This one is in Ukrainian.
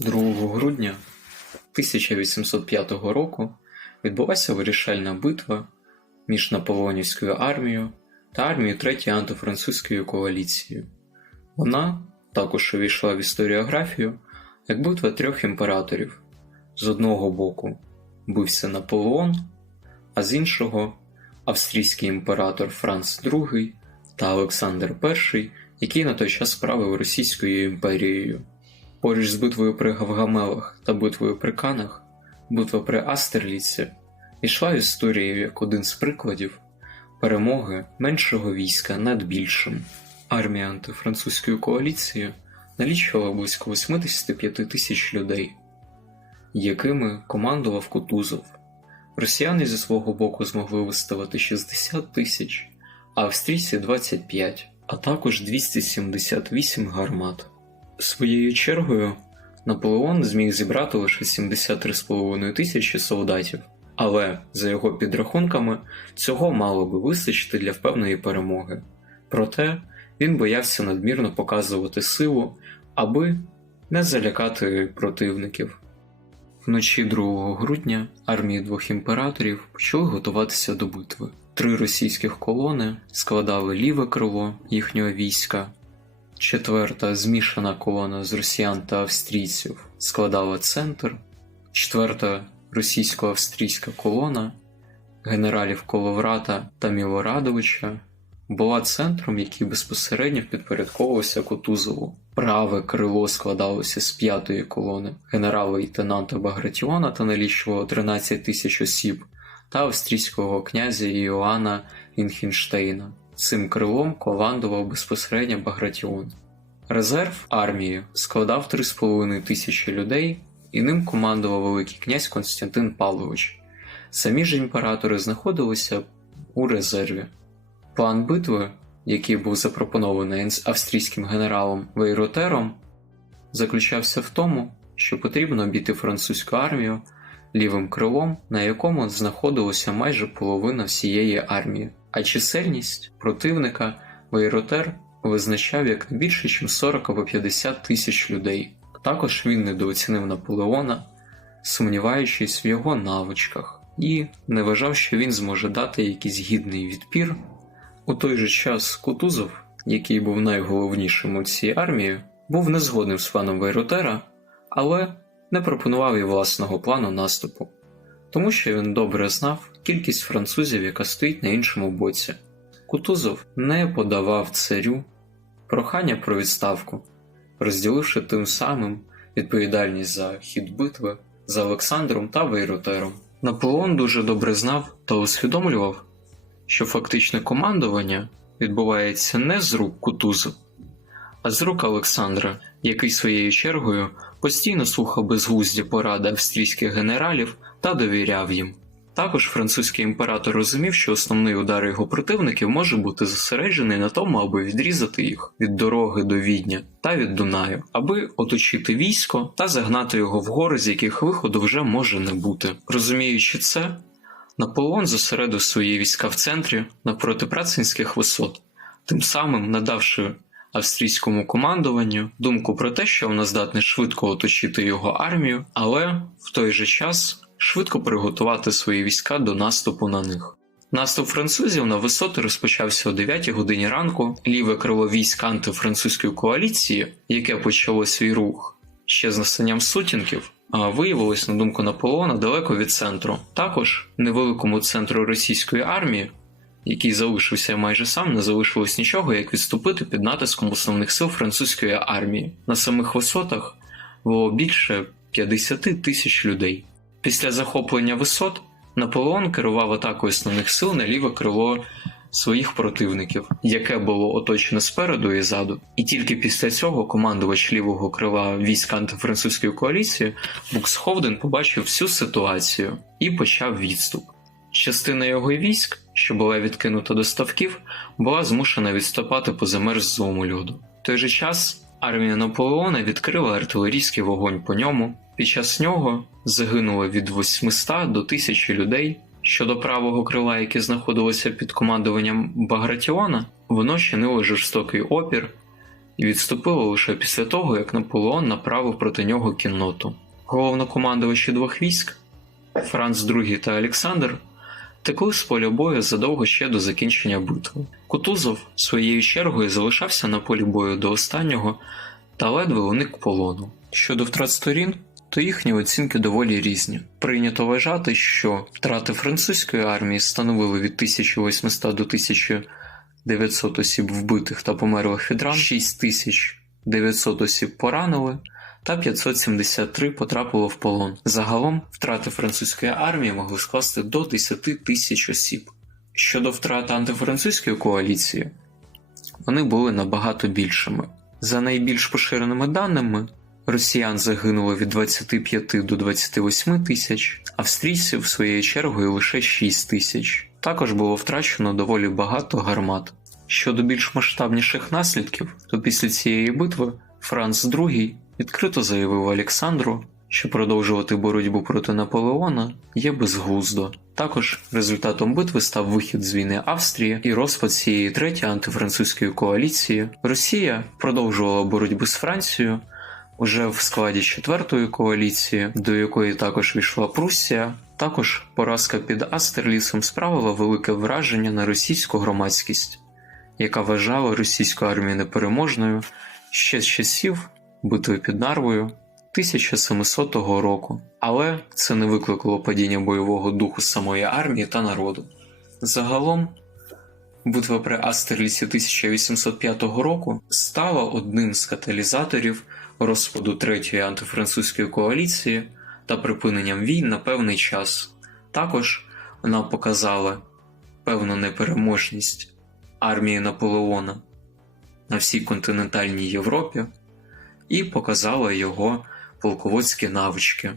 2 грудня 1805 року відбулася вирішальна битва між Наполеонівською армією та армією Третьої антифранцузької коаліції. Вона також увійшла в історіографію як битва трьох імператорів. З одного боку бився Наполеон, а з іншого австрійський імператор Франц II та Олександр І, який на той час правив Російською імперією. Поруч з битвою при Гавгамелах та битвою при Канах, битва при Astерліці йшла в історію як один з прикладів перемоги меншого війська над більшим. Армія антифранцузької коаліції налічувала близько 85 тисяч людей, якими командував Кутузов. Росіяни зі свого боку змогли виставити 60 тисяч, а австрійці 25, а також 278 гармат. Своєю чергою Наполеон зміг зібрати лише 73,5 тисячі солдатів, але, за його підрахунками, цього мало би вистачити для впевненої перемоги. Проте він боявся надмірно показувати силу, аби не залякати противників. Вночі 2 грудня армії двох імператорів почали готуватися до битви. Три російських колони складали ліве крило їхнього війська, четверта змішана колона з росіян та австрійців складала центр, четверта російсько-австрійська колона генералів Коловрата та Мілорадовича була центром, який безпосередньо підпорядковувався Кутузову. Праве крило складалося з п'ятої колони генерала-лейтенанта Багратіона та налічувало 13 тисяч осіб та австрійського князя Іоанна Інхенштейна. Цим крилом командував безпосередньо Багратіон. Резерв армії складав 3,5 тисячі людей, і ним командував Великий князь Константин Павлович. Самі ж імператори знаходилися у резерві. План битви, який був запропонований австрійським генералом Вейротером, заключався в тому, що потрібно обійти французьку армію лівим крилом, на якому знаходилося майже половина всієї армії, а чисельність противника Вейротер визначав як не більше, ніж 40 або 50 тисяч людей. Також він недооцінив Наполеона, сумніваючись в його навичках, і не вважав, що він зможе дати якийсь гідний відпір. У той же час Кутузов, який був найголовнішим у цій армії, був незгодним з планом Вейротера, але не пропонував і власного плану наступу, тому що він добре знав кількість французів, яка стоїть на іншому боці. Кутузов не подавав царю прохання про відставку, розділивши тим самим відповідальність за хід битви за Олександром та Вейротером. Наполеон дуже добре знав та усвідомлював, що фактичне командування відбувається не з рук Кутузова, а з рук Олександра, який своєю чергою постійно слухав безглузді поради австрійських генералів та довіряв їм. Також французький імператор розумів, що основний удар його противників може бути зосереджений на тому, аби відрізати їх від дороги до Відня та від Дунаю, аби оточити військо та загнати його в гори, з яких виходу вже може не бути. Розуміючи це, Наполеон зосередив свої війська в центрі навпроти працинських висот, тим самим надавши австрійському командуванню думку про те, що вона здатна швидко оточити його армію, але в той же час швидко приготувати свої війська до наступу на них. Наступ французів на висоти розпочався о 9 годині ранку. Ліве крило військ антифранцузької коаліції, яке почало свій рух ще з настанням сутінків, а виявилось, на думку Наполеона, далеко від центру. Також невеликому центру російської армії, який залишився майже сам, не залишилось нічого, як відступити під натиском основних сил французької армії. На самих висотах було більше 50 тисяч людей. Після захоплення висот Наполеон керував атакою основних сил на ліве крило своїх противників, яке було оточено спереду і ззаду. І тільки після цього командувач лівого крила військ антифранцузької коаліції Буксховден побачив всю ситуацію і почав відступ. Частина його військ, що була відкинута до ставків, була змушена відступати по замерзлому льоду. В той же час армія Наполеона відкрила артилерійський вогонь по ньому. Під час нього загинуло від 800 до 1000 людей. Щодо правого крила, яке знаходилося під командуванням Багратіона, воно чинило жорстокий опір і відступило лише після того, як Наполеон направив проти нього кінноту. Головнокомандувачі двох військ Франц II та Олександр текли з поля бою задовго ще до закінчення битви. Кутузов своєю чергою залишався на полі бою до останнього та ледве уник полону. Щодо втрат сторін, то їхні оцінки доволі різні. Прийнято вважати, що втрати французької армії становили від 1800 до 1900 осіб вбитих та померлих від ран, 6900 осіб поранили, та 573 потрапило в полон. Загалом втрати французької армії могли скласти до 10 тисяч осіб. Щодо втрат антифранцузької коаліції, вони були набагато більшими. За найбільш поширеними даними, росіян загинуло від 25 до 28 тисяч, австрійців своєю чергою лише 6 тисяч. Також було втрачено доволі багато гармат. Щодо більш масштабніших наслідків, то після цієї битви Франц II відкрито заявив Олександру, що продовжувати боротьбу проти Наполеона є безглуздо. Також результатом битви став вихід з війни Австрії і розпад цієї третьої антифранцузької коаліції. Росія продовжувала боротьбу з Францією уже в складі четвертої коаліції, до якої також війшла Пруссія. Також поразка під Astерлісом справила велике враження на російську громадськість, яка вважала російську армію непереможною ще з часів битви під Нарвою 1700 року. Але це не викликало падіння бойового духу самої армії та народу. Загалом, битва при Astерлісі 1805 року стала одним з каталізаторів розпаду третьої антифранцузької коаліції та припиненням війн на певний час. Також вона показала певну непереможність армії Наполеона на всій континентальній Європі і показала його полководські навички.